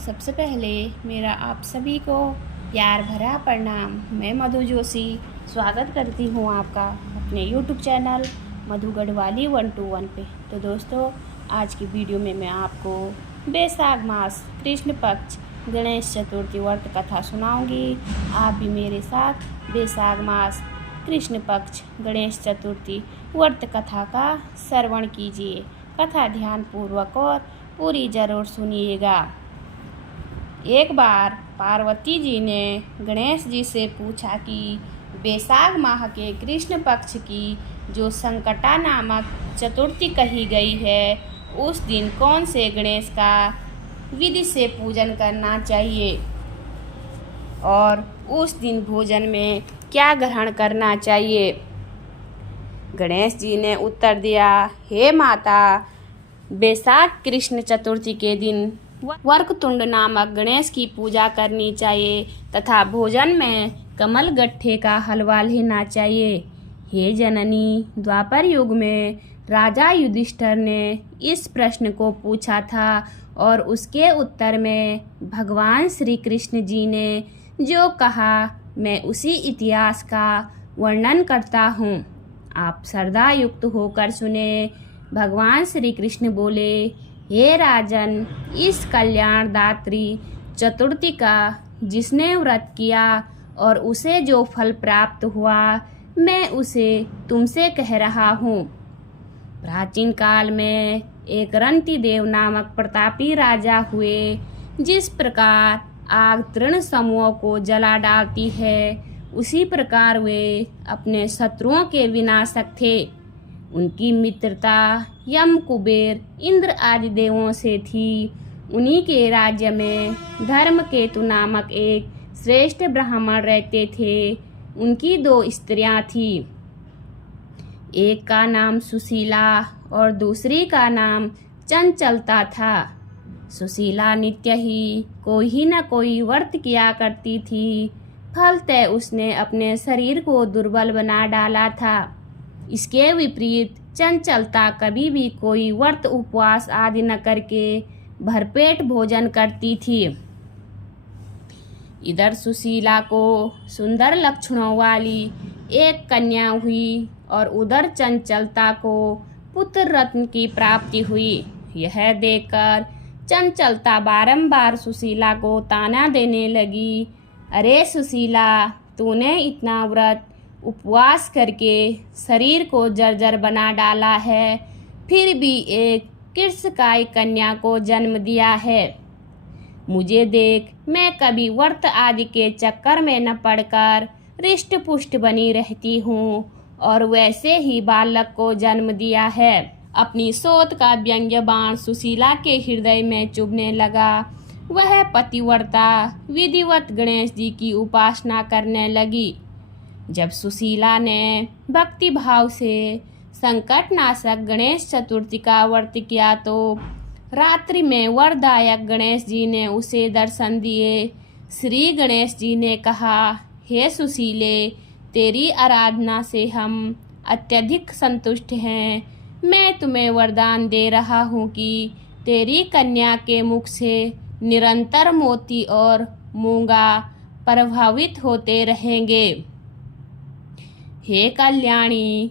सबसे पहले मेरा आप सभी को प्यार भरा प्रणाम। मैं मधु जोशी स्वागत करती हूँ आपका अपने यूट्यूब चैनल मधु गढ़वाली 121 पे। तो दोस्तों, आज की वीडियो में मैं आपको बैसाख मास कृष्ण पक्ष गणेश चतुर्थी व्रत कथा सुनाऊंगी। आप भी मेरे साथ बैसाख मास कृष्ण पक्ष गणेश चतुर्थी व्रत कथा का श्रवण कीजिए। कथा ध्यानपूर्वक और पूरी जरूर सुनिएगा। एक बार पार्वती जी ने गणेश जी से पूछा कि बैसाख माह के कृष्ण पक्ष की जो संकटा नामक चतुर्थी कही गई है, उस दिन कौन से गणेश का विधि से पूजन करना चाहिए और उस दिन भोजन में क्या ग्रहण करना चाहिए। गणेश जी ने उत्तर दिया, हे माता, बैसाख कृष्ण चतुर्थी के दिन वक्रतुंड नामक गणेश की पूजा करनी चाहिए तथा भोजन में कमल गट्ठे का हलवा लेना चाहिए। हे जननी, द्वापर युग में राजा युधिष्ठिर ने इस प्रश्न को पूछा था और उसके उत्तर में भगवान श्री कृष्ण जी ने जो कहा, मैं उसी इतिहास का वर्णन करता हूँ। आप श्रद्धा युक्त होकर सुने। भगवान श्री कृष्ण बोले, हे राजन, इस कल्याणदात्री चतुर्थी का जिसने व्रत किया और उसे जो फल प्राप्त हुआ, मैं उसे तुमसे कह रहा हूँ। प्राचीन काल में एक रंतिदेव नामक प्रतापी राजा हुए। जिस प्रकार आग तृण समूहों को जला डालती है, उसी प्रकार वे अपने शत्रुओं के विनाशक थे। उनकी मित्रता यम, कुबेर, इंद्र आदि देवों से थी। उन्हीं के राज्य में धर्मकेतु नामक एक श्रेष्ठ ब्राह्मण रहते थे। उनकी 2 स्त्रियां थीं। एक का नाम सुशीला और दूसरी का नाम चंचलता था। सुशीला नित्य ही कोई न कोई व्रत किया करती थी। फलतः उसने अपने शरीर को दुर्बल बना डाला था। इसके विपरीत चंचलता कभी भी कोई व्रत उपवास आदि न करके भरपेट भोजन करती थी। इधर सुशीला को सुंदर लक्षणों वाली एक कन्या हुई और उधर चंचलता को पुत्र रत्न की प्राप्ति हुई। यह देखकर चंचलता बारंबार सुशीला को ताना देने लगी, अरे सुशीला, तूने इतना व्रत उपवास करके शरीर को जर्जर बना डाला है, फिर भी एक कृषकाई कन्या को जन्म दिया है। मुझे देख, मैं कभी व्रत आदि के चक्कर में न पड़कर रिष्ट पुष्ट बनी रहती हूँ और वैसे ही बालक को जन्म दिया है। अपनी सोच का व्यंग्य बाण सुशीला के हृदय में चुभने लगा। वह पतिव्रता विधिवत गणेश जी की उपासना करने लगी। जब सुशीला ने भक्ति भाव से संकटनाशक गणेश चतुर्थी का व्रत किया तो रात्रि में वरदायक गणेश जी ने उसे दर्शन दिए। श्री गणेश जी ने कहा, हे सुशीले, तेरी आराधना से हम अत्यधिक संतुष्ट हैं। मैं तुम्हें वरदान दे रहा हूँ कि तेरी कन्या के मुख से निरंतर मोती और मूंगा प्रभावित होते रहेंगे। हे कल्याणी,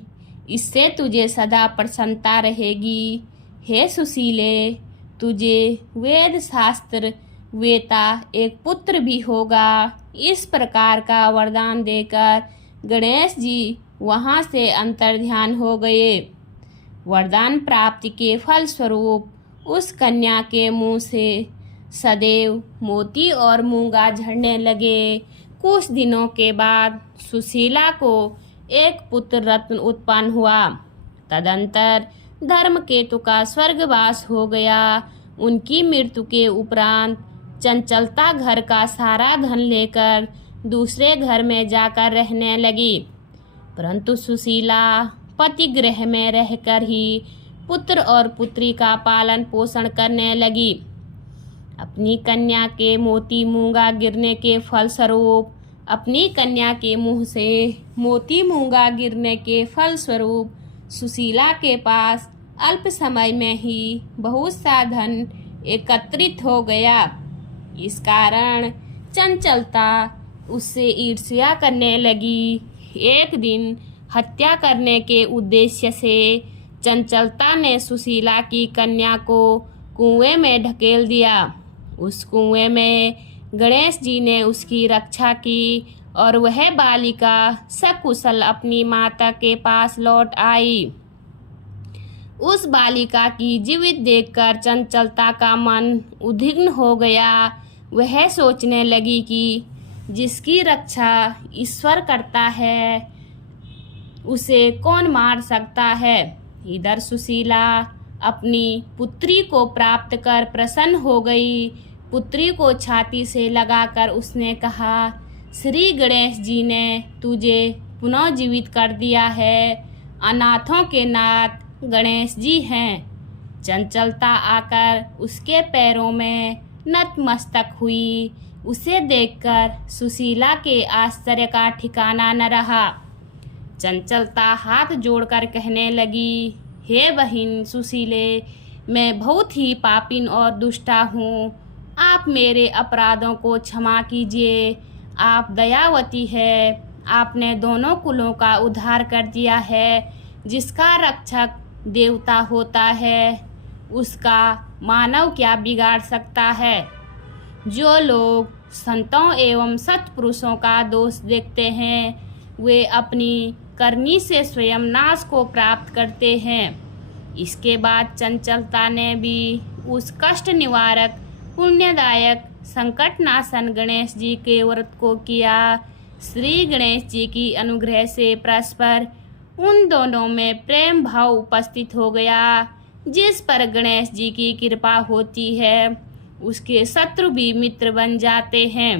इससे तुझे सदा प्रसन्नता रहेगी। हे सुशीले, तुझे वेद शास्त्र वेता एक पुत्र भी होगा। इस प्रकार का वरदान देकर गणेश जी वहाँ से अंतर्ध्यान हो गए। वरदान प्राप्ति के फल स्वरूप उस कन्या के मुंह से सदैव मोती और मूंगा झड़ने लगे। कुछ दिनों के बाद सुशीला को एक पुत्र रत्न उत्पन्न हुआ। तदंतर धर्मकेतु का स्वर्गवास हो गया। उनकी मृत्यु के उपरांत चंचलता घर का सारा धन लेकर दूसरे घर में जाकर रहने लगी, परंतु सुशीला पति गृह में रहकर ही पुत्र और पुत्री का पालन पोषण करने लगी। अपनी कन्या के मोती मूंगा गिरने के फलस्वरूप सुशीला के पास अल्प समय में ही बहुत सा धन एकत्रित हो गया। इस कारण चंचलता उससे ईर्ष्या करने लगी। एक दिन हत्या करने के उद्देश्य से चंचलता ने सुशीला की कन्या को कुएं में ढकेल दिया। उस कुएं में गणेश जी ने उसकी रक्षा की और वह बालिका सकुशल अपनी माता के पास लौट आई। उस बालिका की जीवित देखकर चंचलता का मन उद्विग्न हो गया। वह सोचने लगी कि जिसकी रक्षा ईश्वर करता है उसे कौन मार सकता है। इधर सुशीला अपनी पुत्री को प्राप्त कर प्रसन्न हो गई। पुत्री को छाती से लगाकर उसने कहा, श्री गणेश जी ने तुझे पुनः जीवित कर दिया है। अनाथों के नाथ गणेश जी हैं। चंचलता आकर उसके पैरों में नतमस्तक हुई। उसे देखकर सुशीला के आश्चर्य का ठिकाना न रहा। चंचलता हाथ जोड़कर कहने लगी, हे बहन सुशीले, मैं बहुत ही पापिन और दुष्टा हूँ। आप मेरे अपराधों को क्षमा कीजिए। आप दयावती है। आपने दोनों कुलों का उद्धार कर दिया है। जिसका रक्षक देवता होता है उसका मानव क्या बिगाड़ सकता है। जो लोग संतों एवं सत्पुरुषों का दोष देखते हैं वे अपनी करनी से स्वयं नाश को प्राप्त करते हैं। इसके बाद चंचलता ने भी उस कष्ट निवारक पुण्यदायक संकटनाशन गणेश जी के व्रत को किया। श्री गणेश जी की अनुग्रह से परस्पर उन दोनों में प्रेम भाव उपस्थित हो गया। जिस पर गणेश जी की कृपा होती है उसके शत्रु भी मित्र बन जाते हैं।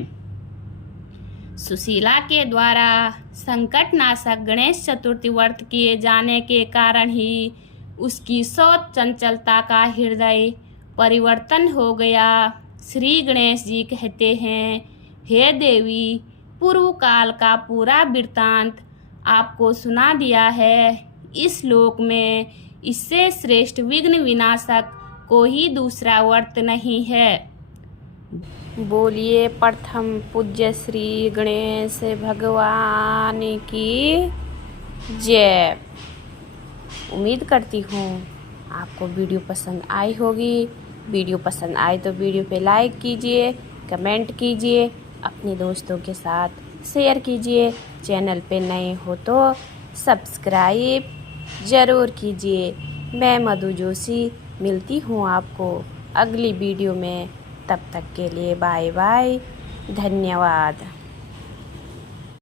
सुशीला के द्वारा संकटनाशक गणेश चतुर्थी व्रत किए जाने के कारण ही उसकी सोच चंचलता का हृदय परिवर्तन हो गया। श्री गणेश जी कहते हैं, हे देवी, पूर्व काल का पूरा वृत्तांत आपको सुना दिया है। इस लोक में इससे श्रेष्ठ विघ्न विनाशक कोई दूसरा व्रत नहीं है। बोलिए प्रथम पूज्य श्री गणेश भगवान की जय। उम्मीद करती हूँ आपको वीडियो पसंद आई होगी। वीडियो पसंद आए तो वीडियो पे लाइक कीजिए, कमेंट कीजिए, अपने दोस्तों के साथ शेयर कीजिए। चैनल पे नए हो तो सब्सक्राइब ज़रूर कीजिए। मैं मधु जोशी मिलती हूँ आपको अगली वीडियो में। तब तक के लिए बाय बाय, धन्यवाद।